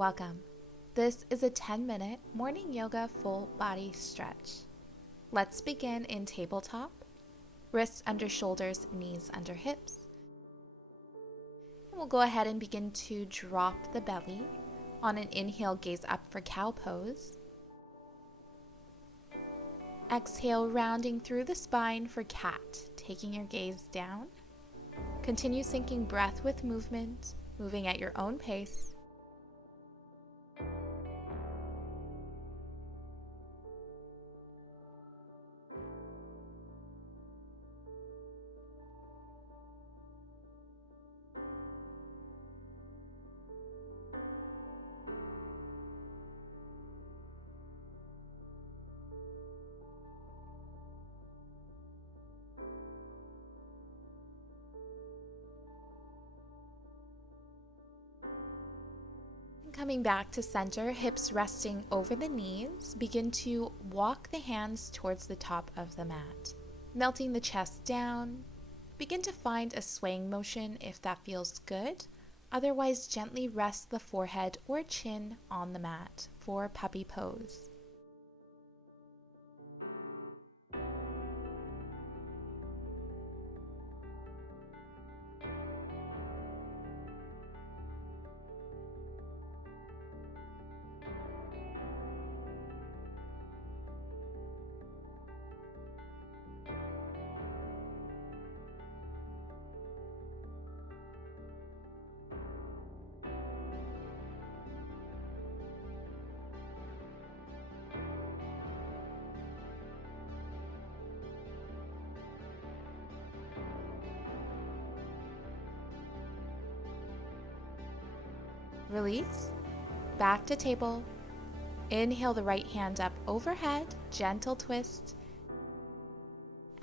Welcome. This is a 10-minute morning yoga full body stretch. Let's begin in tabletop. Wrists under shoulders, knees under hips. We'll go ahead and begin to drop the belly. On an inhale, gaze up for cow pose. Exhale, rounding through the spine for cat, taking your gaze down. Continue syncing breath with movement, moving at your own pace. Coming back to center, hips resting over the knees, begin to walk the hands towards the top of the mat. Melting the chest down, begin to find a swaying motion if that feels good. Otherwise, gently rest the forehead or chin on the mat for puppy pose. Release, back to table. Inhale the right hand up overhead, gentle twist.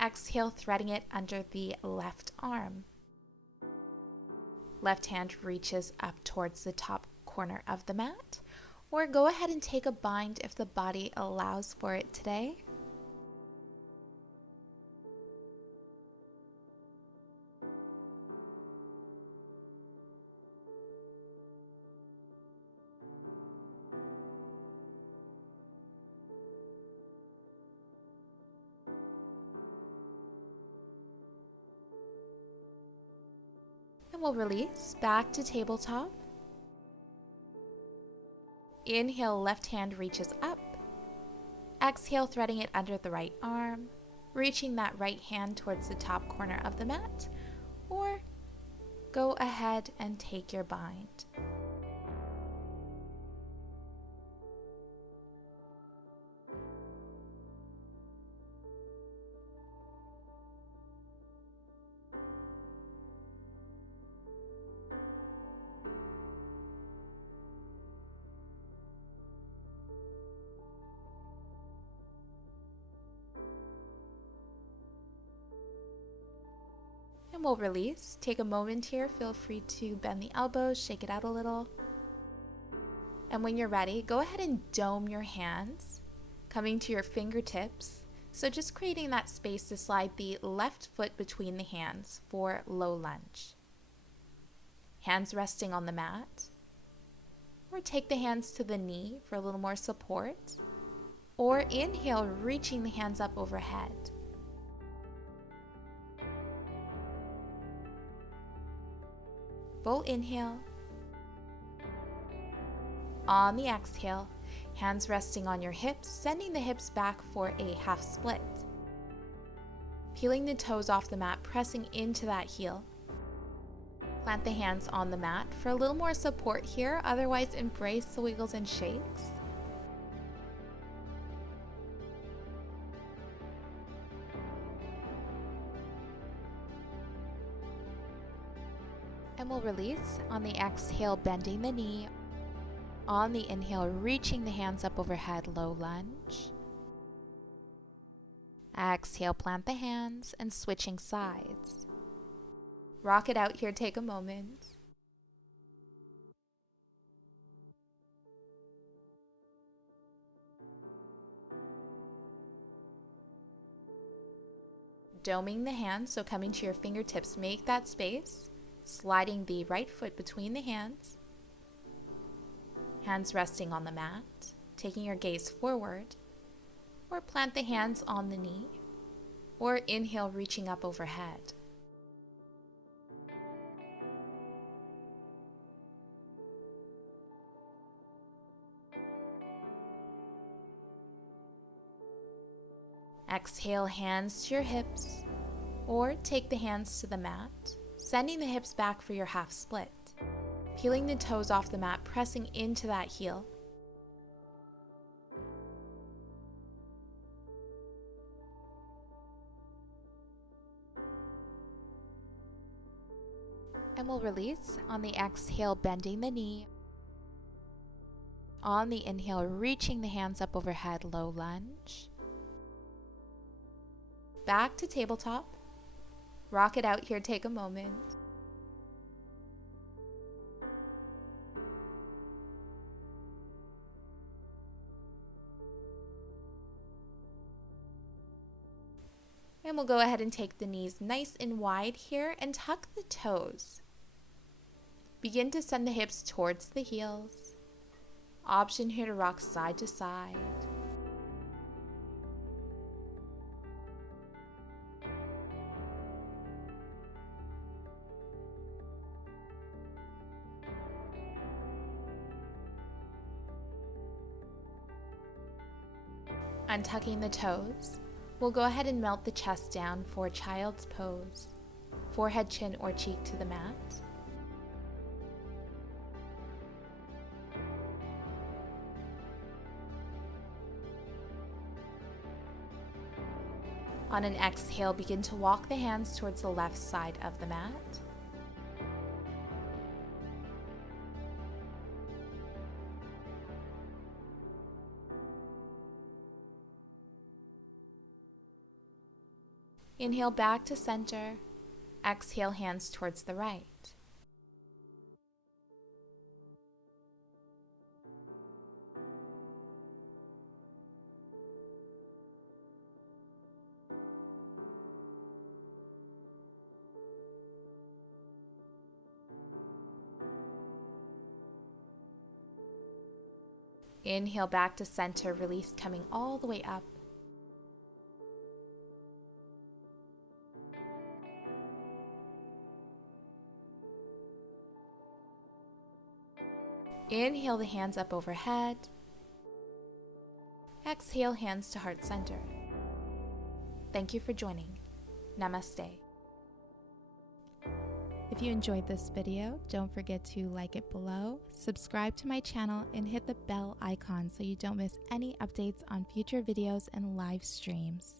Exhale, threading it under the left arm. Left hand reaches up towards the top corner of the mat, or go ahead and take a bind if the body allows for it today. And we'll release back to tabletop. Inhale, left hand reaches up. Exhale, threading it under the right arm, reaching that right hand towards the top corner of the mat, or go ahead and take your bind. And we'll release. Take a moment here. Feel free to bend the elbows, shake it out a little. And when you're ready, go ahead and dome your hands, coming to your fingertips. So just creating that space to slide the left foot between the hands for low lunge. Hands resting on the mat. Or take the hands to the knee for a little more support. Or inhale, reaching the hands up overhead. Full inhale. On the exhale, hands resting on your hips, sending the hips back for a half split. Peeling the toes off the mat, pressing into that heel. Plant the hands on the mat for a little more support here, otherwise embrace the wiggles and shakes. And we'll release. On the exhale, bending the knee. On the inhale, reaching the hands up overhead, low lunge. Exhale, plant the hands and switching sides. Rock it out here, take a moment. Doming the hands, so coming to your fingertips, make that space. Sliding the right foot between the hands. hands resting on the mat, taking your gaze forward, or plant the hands on the knee, or inhale, reaching up overhead. Exhale, hands to your hips, or take the hands to the mat, sending the hips back for your half split. Peeling the toes off the mat, pressing into that heel. And we'll release on the exhale, bending the knee. On the inhale, reaching the hands up overhead, low lunge. Back to tabletop. Rock it out here, take a moment. And we'll go ahead and take the knees nice and wide here and tuck the toes. Begin to send the hips towards the heels. Option here to rock side to side. Untucking the toes, we'll go ahead and melt the chest down for child's pose. Forehead, chin, or cheek to the mat. On an exhale, begin to walk the hands towards the left side of the mat. Inhale back to center. Exhale, hands towards the right. Inhale back to center, release coming all the way up. Inhale the hands up overhead. Exhale, hands to heart center. Thank you for joining. Namaste. If you enjoyed this video, don't forget to like it below, subscribe to my channel, and hit the bell icon so you don't miss any updates on future videos and live streams.